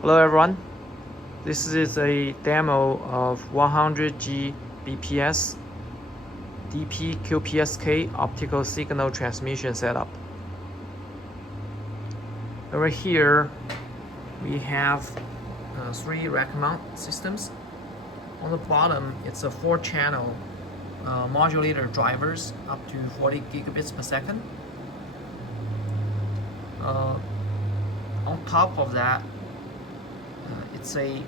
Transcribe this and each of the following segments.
Hello everyone, this is a demo of 100G BPS DP-QPSK optical signal transmission setup. Over here we have three rack mount systems. On the bottom it's a 4-channel modulator drivers up to 40 gigabits per second. On top of that it's a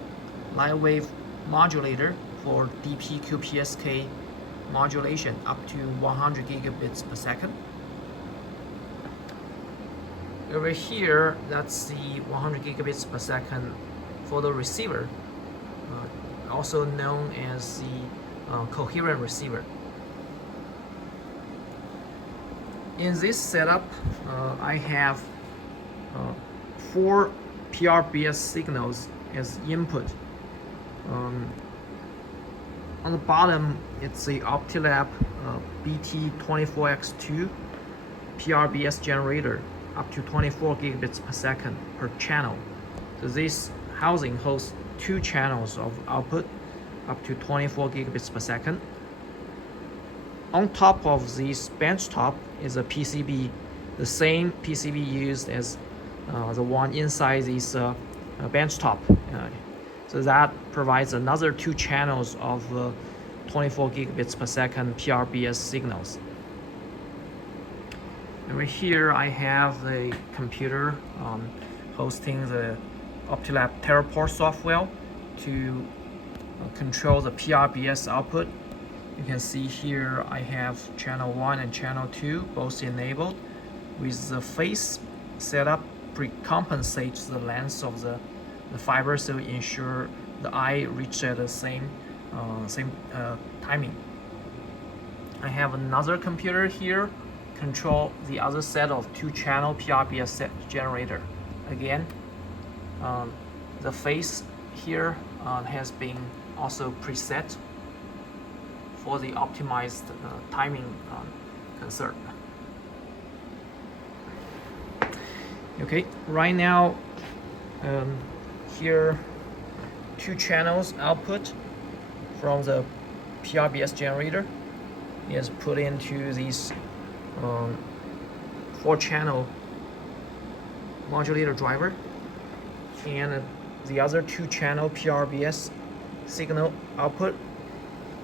line wave modulator for DP-QPSK modulation up to 100 gigabits per second. Over here, that's the 100 gigabits per second for the receiver, also known as the coherent receiver. In this setup, I have 4 PRBS signals as input. On the bottom, it's the Optilab BT24X2 PRBS generator up to 24 gigabits per second per channel. So this housing hosts 2 channels of output up to 24 gigabits per second. On top of this benchtop is a PCB, the same PCB used as the one inside this benchtop. So that provides another 2 channels of 24 gigabits per second PRBS signals. Over here I have the computer hosting the Optilab Terraport software to control the PRBS output. You can see here I have channel 1 and channel 2 both enabled, with the phase setup pre-compensates the length of the fiber, so ensure the eye reach at the same timing. I have another computer here control the other set of 2-channel PRBS set generator. Again, the phase here has been also preset for the optimized timing concern. Okay, right now here 2 channels output from the PRBS generator is put into this 4-channel modulator driver, and the other 2-channel PRBS signal output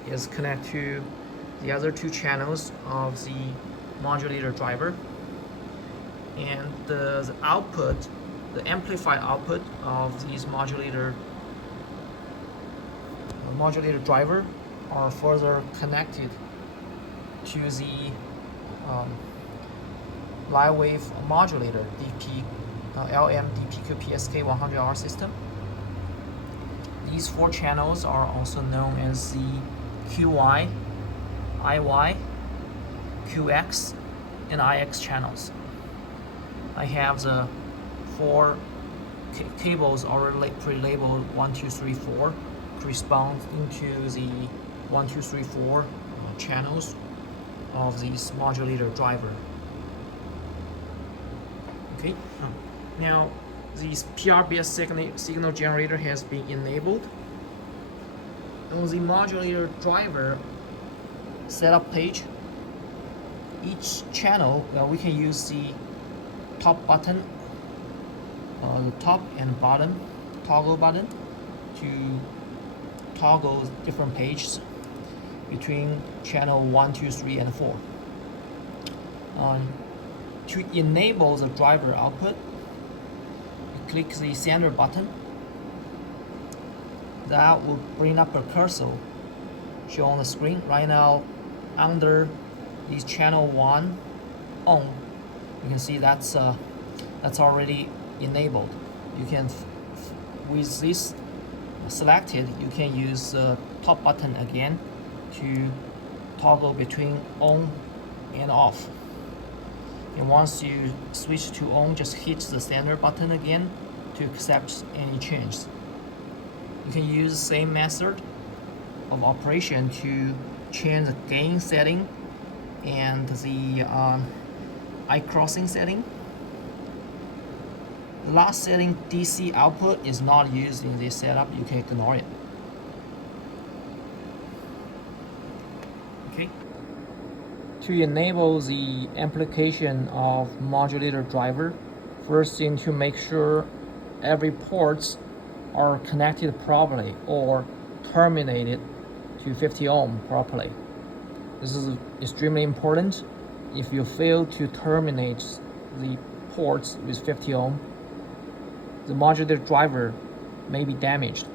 is connected to the other 2 channels of the modulator driver. And the output, the amplified output of these modulator driver are further connected to the line wave modulator DP-QPSK 100R system. These 4 channels are also known as the QY, IY, QX, and IX channels. I have the 4 cables already pre-labeled 1, 2, 3, 4, corresponding to the 1, 2, 3, 4 channels of this modulator driver. Okay, now this PRBS signal generator has been enabled. On the modulator driver setup page, each channel we can use the top button, the top and bottom toggle button to toggle different pages between channel 1, 2, 3, and 4. To enable the driver output, you click the center button. That will bring up a cursor shown on the screen. Right now, under this channel 1 on, you can see that's already enabled. You can, with this selected, you can use the top button again to toggle between on and off. And once you switch to on, just hit the center button again to accept any change. You can use the same method of operation to change the gain setting and the eye crossing setting. The last setting, DC output, is not used in this setup. You can ignore it. Okay. To enable the application of modulator driver, first you need to make sure every ports are connected properly or terminated to 50 ohm properly. This is extremely important. If you fail to terminate the ports with 50 ohm, the modulator driver may be damaged.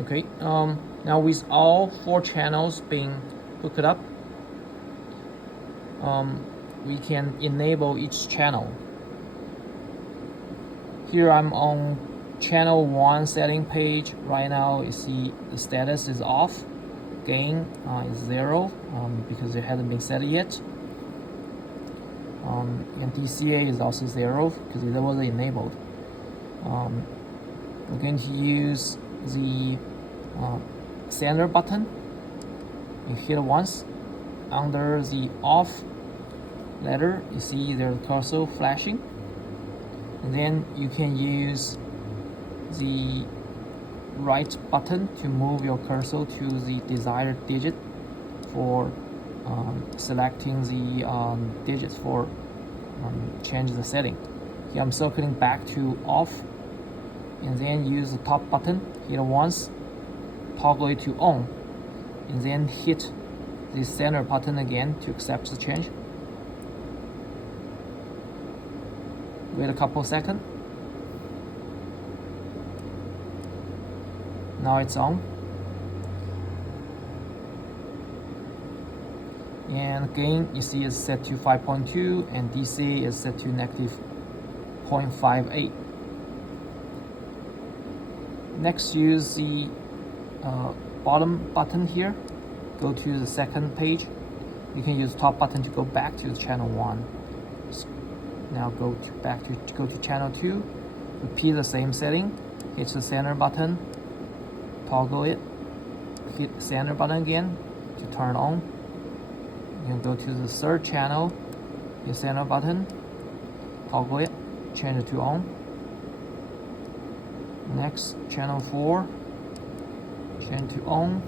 Okay, now with all 4 channels being hooked up, we can enable each channel. Here I'm on channel 1 setting page. Right now you see the status is off, gain is 0 because it hasn't been set yet. And DCA is also 0 because it wasn't enabled. We're going to use the center button. You hit it once. Under the off letter, you see there's cursor flashing. And then you can use the right button to move your cursor to the desired digit for selecting the digits for change the setting. Here I'm circling back to off, and then use the top button, hit it once, toggle it to on, and then hit the center button again to accept the change. Wait a couple seconds. Now it's on. And gain, you see, is set to 5.2 and DC is set to negative 0.58. Next, use the bottom button here. Go to the second page. You can use top button to go back to the channel 1. Now go to channel 2. Repeat the same setting. Hit the center button. Toggle it. Hit center button again to turn on. You can go to the third channel, hit center button, toggle it, change it to on. Next, channel 4, change to on.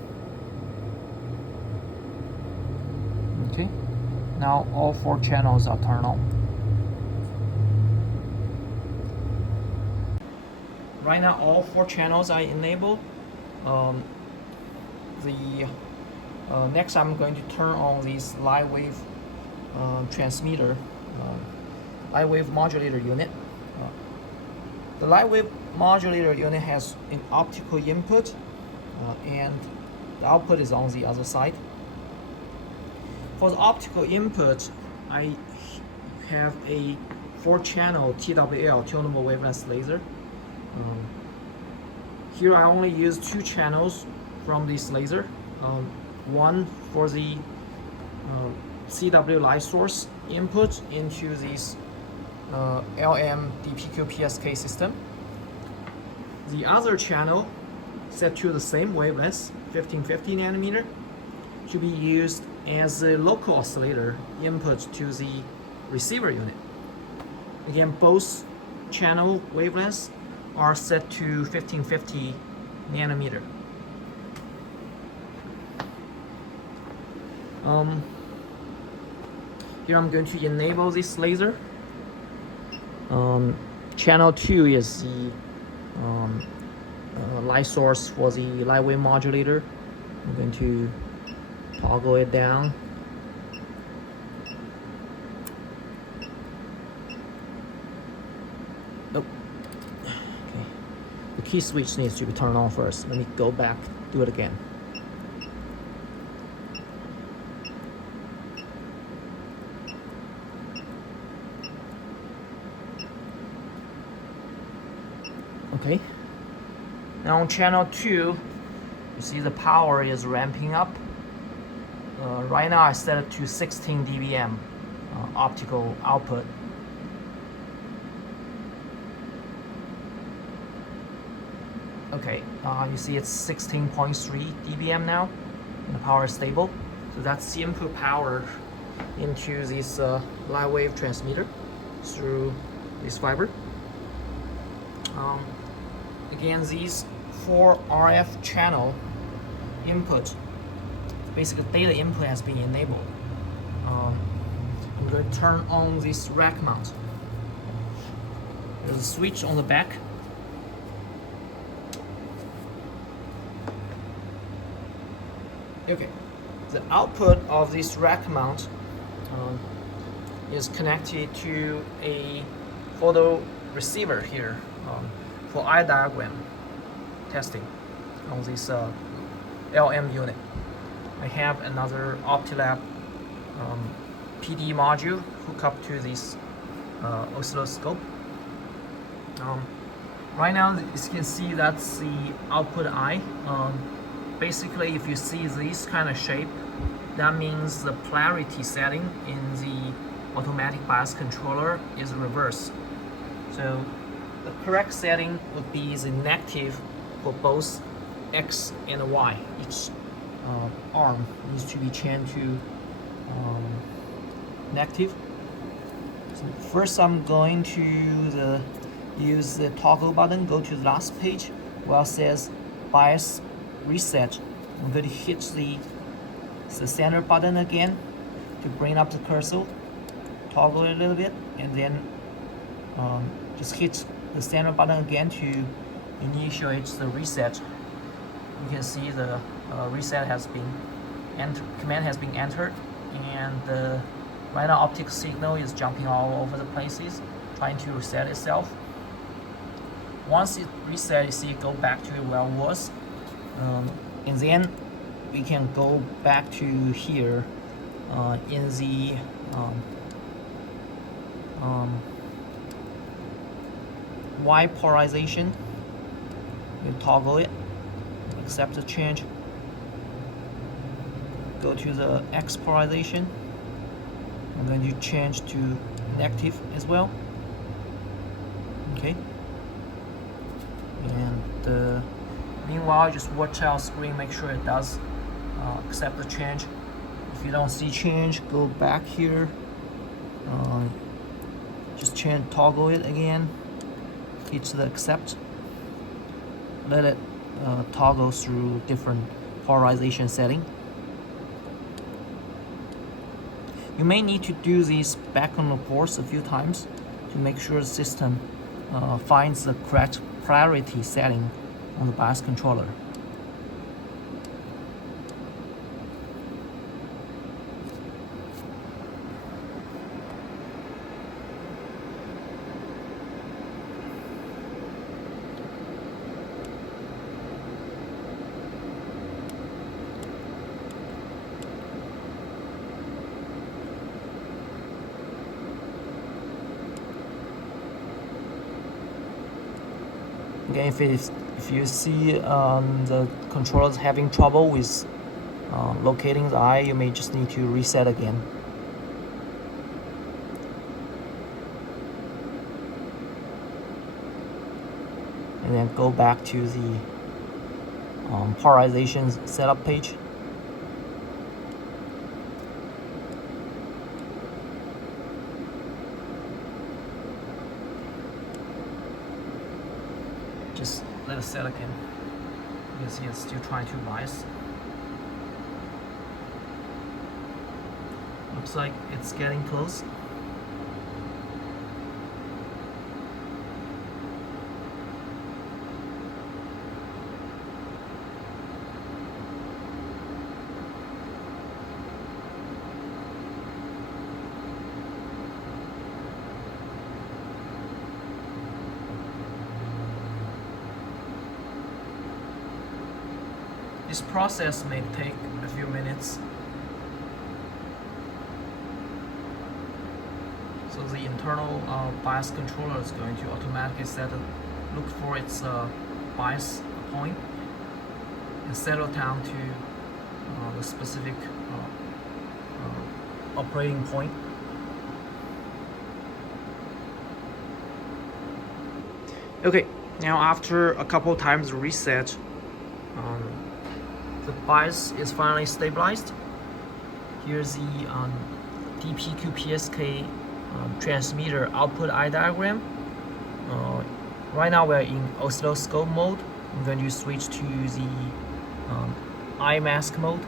Okay, now all 4 channels are turned on. Right now, all 4 channels are enabled. Next, I'm going to turn on this live wave transmitter, live wave modulator unit. The live wave modulator unit has an optical input, and the output is on the other side. For the optical input, I have a 4-channel TWL, tunable wavelength laser. Here I only use 2 channels from this laser. One for the CW light source input into this LM DP-QPSK system. The other channel set to the same wavelength, 1550 nanometer, to be used as a local oscillator input to the receiver unit. Again, both channel wavelengths are set to 1550 nanometer. Here I'm going to enable this laser. Channel 2 is the light source for the light wave modulator. I'm going to toggle it down. Oh, okay. The key switch needs to be turned on first. Let me go back, do it again. Okay. Now on channel 2, you see the power is ramping up. Right now I set it to 16 dBm optical output. Okay, you see it's 16.3 dBm now, and the power is stable. So that's the input power into this live wave transmitter. through this fiber. Again, these 4 RF channel input, basically data input has been enabled. I'm going to turn on this rack mount. There's a switch on the back. Okay, the output of this rack mount is connected to a photo receiver here for eye diagram testing on this LM unit. I have another OptiLab PD module hooked up to this oscilloscope. Right now, as you can see, that's the output eye. Basically, if you see this kind of shape, that means the polarity setting in the automatic bias controller is reversed. So the correct setting would be the negative for both X and Y. Each arm needs to be changed to negative. So first I'm going to use the toggle button, go to the last page where it says bias reset. I'm going to hit the center button again to bring up the cursor, toggle it a little bit, and then just hit the center button again to initiate the reset. You can see the reset has been command has been entered, and the right now optical signal is jumping all over the places, trying to reset itself. Once it resets, you see it go back to where it was, and then we can go back to here in the Y polarization. You toggle it, accept the change, go to the X polarization. I'm going to change to negative as well. Okay. And meanwhile, just watch our screen, make sure it does accept the change. If you don't see change, go back here. Just toggle it again. Hit the accept. Let it toggle through different polarization setting. You may need to do this back and forth a few times to make sure the system finds the correct polarity setting on the bias controller. Again, if you see the controllers having trouble with locating the eye, you may just need to reset again. And then go back to the polarization setup page. Just let it set again. You can see it's still trying to bias. Looks like it's getting close. This process may take a few minutes. So the internal bias controller is going to automatically look for its bias point and settle down to the specific operating point. Okay, now after a couple times reset, the bias is finally stabilized. Here's the DP-QPSK transmitter output eye diagram. Right now we're in oscilloscope mode. I'm going to switch to the eye mask mode.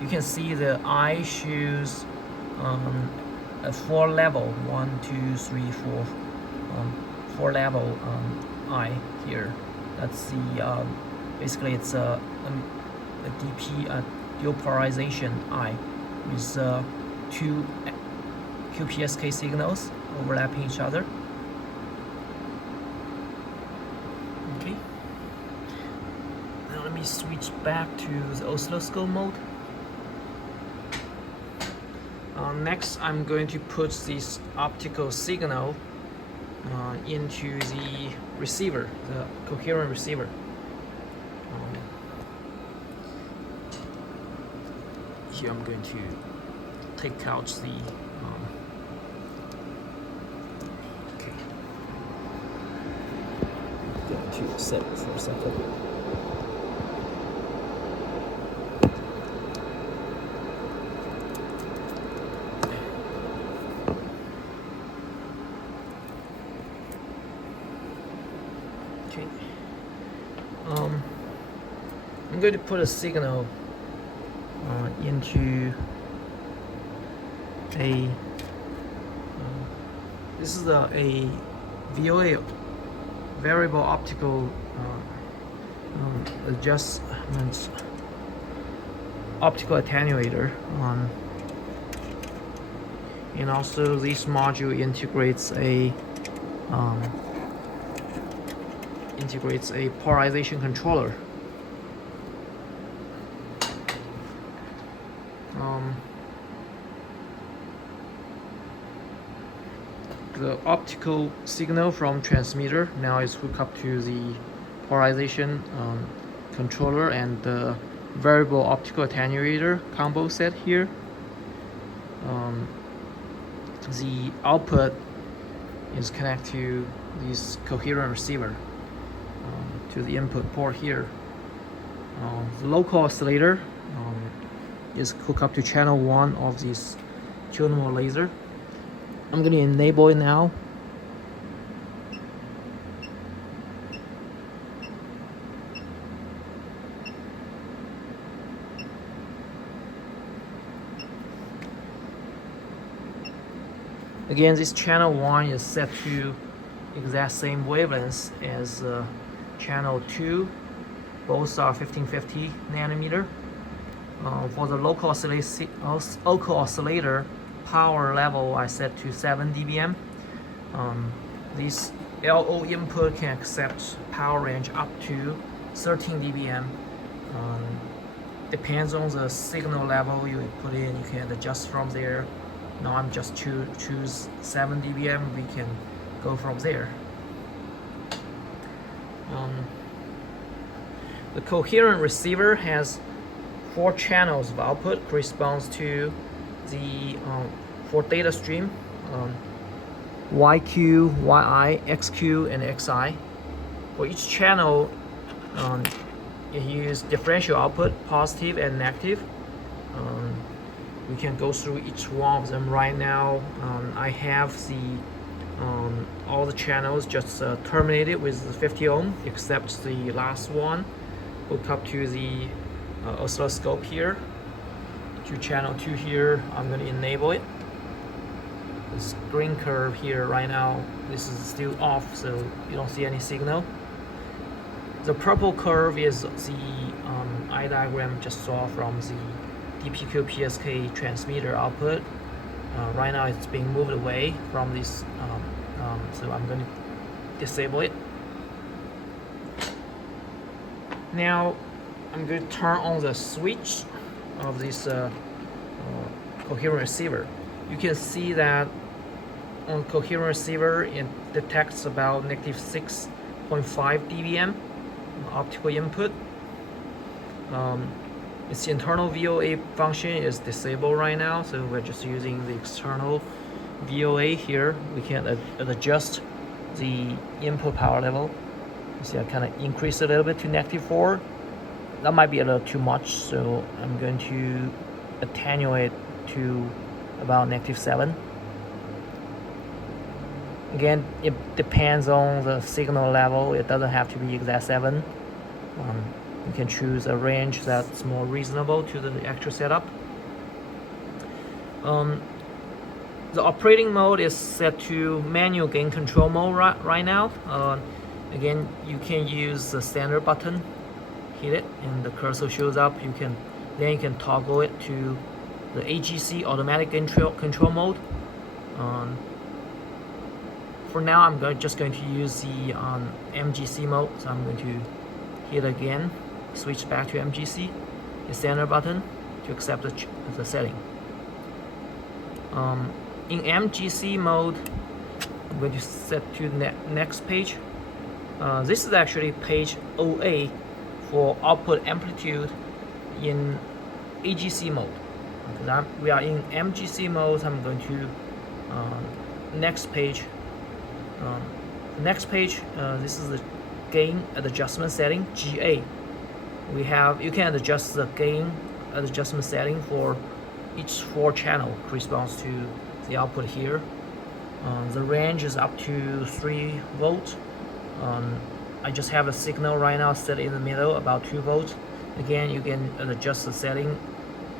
You can see the eye shows a 4 level, 1, 2, 3, 4, 4 level eye here. That's the basically it's a DP dual polarization eye with 2 QPSK signals overlapping each other. Okay. Now let me switch back to the oscilloscope mode. Next, I'm going to put this optical signal into the receiver, the coherent receiver. Here I'm going to take out the okay. Going to set it for a second. Okay. I'm going to put a signal into a this is a VOA variable optical adjustment optical attenuator, and also this module integrates a polarization controller. The optical signal from transmitter now is hooked up to the polarization controller and the variable optical attenuator combo set here. The output is connected to this coherent receiver to the input port here. The local oscillator is hooked up to channel 1 of this tunable laser. I'm going to enable it now. Again, this channel 1 is set to exact same wavelengths as channel 2. Both are 1550 nanometer. For the local oscillator power level, I set to 7 dBm. This LO input can accept power range up to 13 dBm. Depends on the signal level you put in, you can adjust from there. Now I'm just choose 7 dBm, we can go from there. The coherent receiver has 4 channels of output, corresponds to the 4 data stream, YQ, YI, XQ, and XI. For each channel, it uses differential output, positive and negative. We can go through each one of them right now. I have all the channels just terminated with 50 ohm, except the last one. Hook up to the oscilloscope here, to channel 2 here. I'm going to enable it. This green curve here right now, this is still off, so you don't see any signal. The purple curve is the eye diagram just saw from the DP-QPSK transmitter output. Right now it's being moved away from this, so I'm going to disable it. Now I'm going to turn on the switch of this coherent receiver. You can see that on coherent receiver it detects about -6.5 dBm optical input. Its internal VOA function is disabled right now, so we're just using the external VOA here. We can adjust the input power level. You see I kind of increase it a little bit to -4. That might be a little too much, so I'm going to attenuate to about -7. Again, it depends on the signal level. It doesn't have to be exact 7. You can choose a range that's more reasonable to the actual setup. The operating mode is set to manual gain control mode right now. Again, you can use the standard button, hit it, and the cursor shows up. You can toggle it to the AGC automatic gain control mode. For now, I'm just going to use the MGC mode, so I'm going to hit again, switch back to MGC, the standard button to accept the setting. In MGC mode, I'm going to set to the next page. This is actually page OA for output amplitude in AGC mode. We are in MGC mode. I'm going to next page. This is the gain adjustment setting, GA. You can adjust the gain adjustment setting for each 4 channel corresponds to the output here. The range is up to 3 volts. I just have a signal right now set in the middle, about 2 volts. Again, you can adjust the setting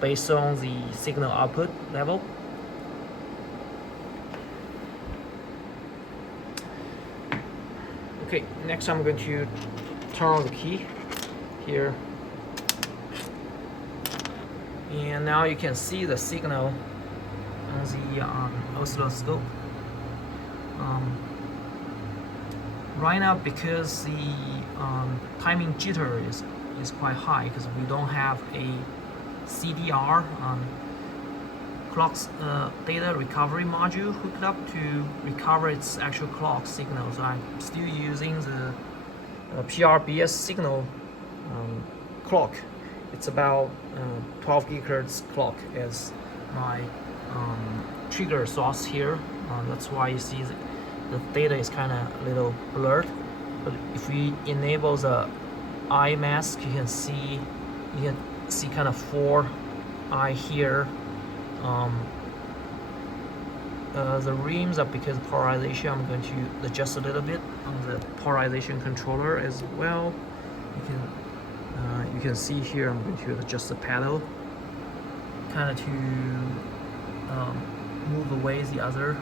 based on the signal output level. Okay, next I'm going to turn on the key here. And now you can see the signal on the oscilloscope. Right now, because the timing jitter is quite high, because we don't have a CDR clock's data recovery module hooked up to recover its actual clock signal. So I'm still using the PRBS signal clock. It's about 12 gigahertz clock as my trigger source here. That's why you see the data is kind of a little blurred. But if we enable the eye mask, you can see kind of 4 eye here. The rims are because of polarization. I'm going to adjust a little bit on the polarization controller as well. You can see here I'm going to adjust the pedal kind of to move away the other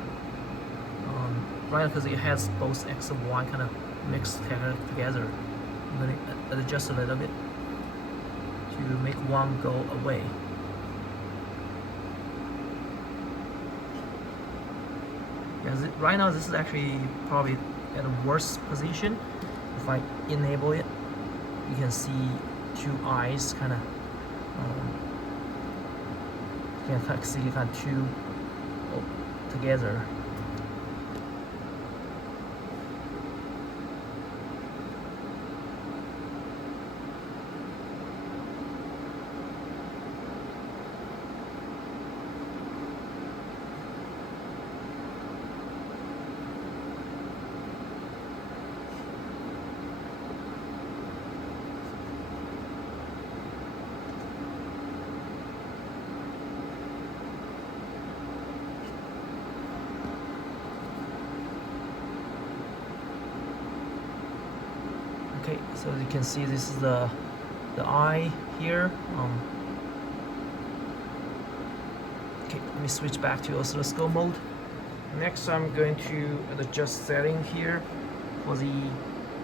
right, because it has both X and Y kind of mixed together. I'm going to adjust a little bit to make one go away. Right now this is actually probably at a worse position. If I enable it, you can see 2 eyes kind of you can see kind of 2 together. Okay, so as you can see, this is the eye here. Okay, let me switch back to oscilloscope mode. Next, I'm going to adjust setting here for the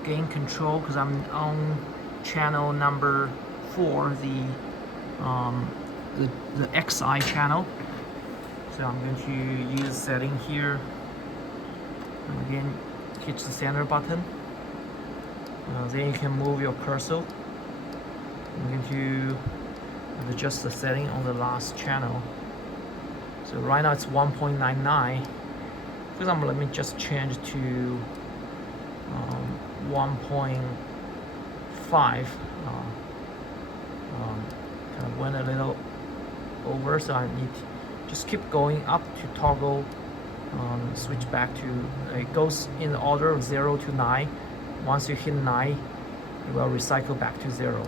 gain control, because I'm on channel number 4, the XI channel. So I'm going to use setting here. And again, hit the center button. Then you can move your cursor. I'm going to adjust the setting on the last channel. So right now it's 1.99. For example, let me just change to 1.5. Kind of went a little over, so I need to just keep going up to toggle, switch back to, it goes in the order of 0 to 9. Once you hit 9, it will recycle back to 0.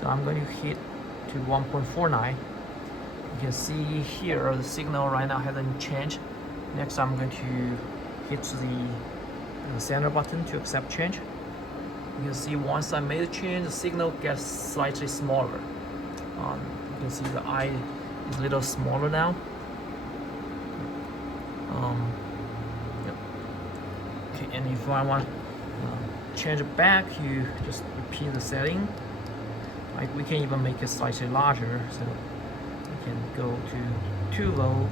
So I'm going to hit to 1.49. You can see here the signal right now hasn't changed. Next, I'm going to hit the center button to accept change. You can see once I made a change, the signal gets slightly smaller. You can see the eye is a little smaller now. Yep. Okay, and if I want change it back, you just repeat the setting. Like we can even make it slightly larger, so we can go to too low.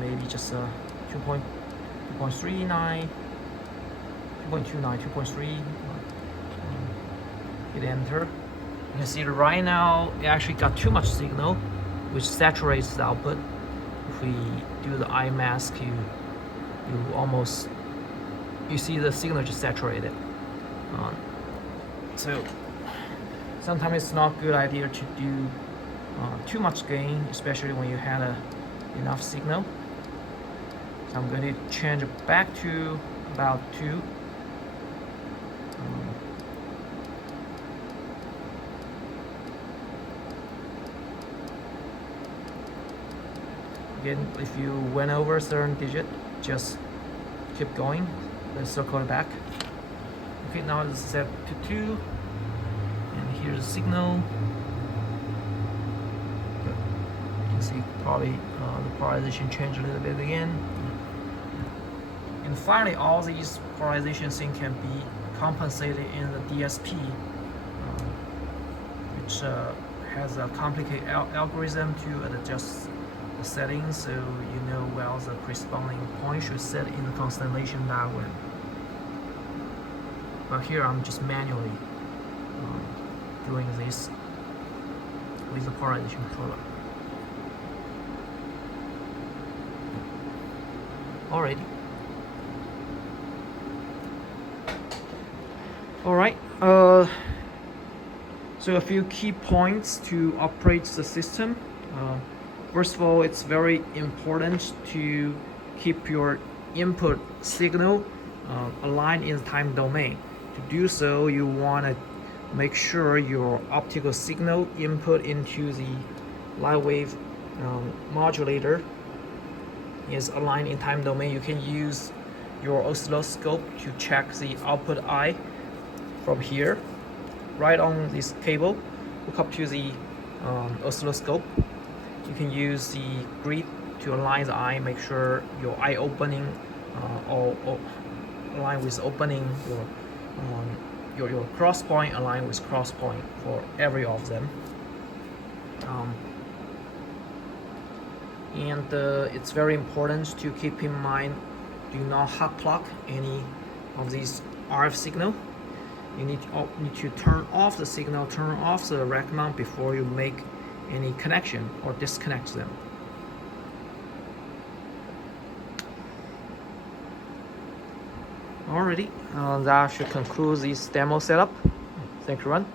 Maybe just 2.39, 2.29, 2.3. Hit enter. You can see that right now it actually got too much signal, which saturates the output. If we do the eye mask, you see the signal just saturated. So sometimes it's not a good idea to do too much gain, especially when you had enough signal. So I'm going to change it back to about 2. Again, if you went over a certain digit, just keep going. Let's circle it back. Okay, now it's set to 2, and here's the signal. Good. You can see probably the polarization changed a little bit again. And finally, all these polarization things can be compensated in the DSP, which has a complicated algorithm to adjust the settings, so you know where the corresponding point should set in the constellation diagram. But here I'm just manually doing this with the polarization controller. Alrighty. Alright, so a few key points to operate the system. First of all, it's very important to keep your input signal aligned in the time domain. To do so, you want to make sure your optical signal input into the light wave modulator is aligned in time domain. You can use your oscilloscope to check the output eye from here, right on this cable. Hook up to the oscilloscope. You can use the grid to align the eye, make sure your eye opening or align with opening, your cross point align with cross point for every of them. And it's very important to keep in mind, do not hot clock any of these RF signal. You need to turn off the signal, turn off the rack mount before you make any connection or disconnect them. Alrighty, that should conclude this demo setup. Thank you, everyone.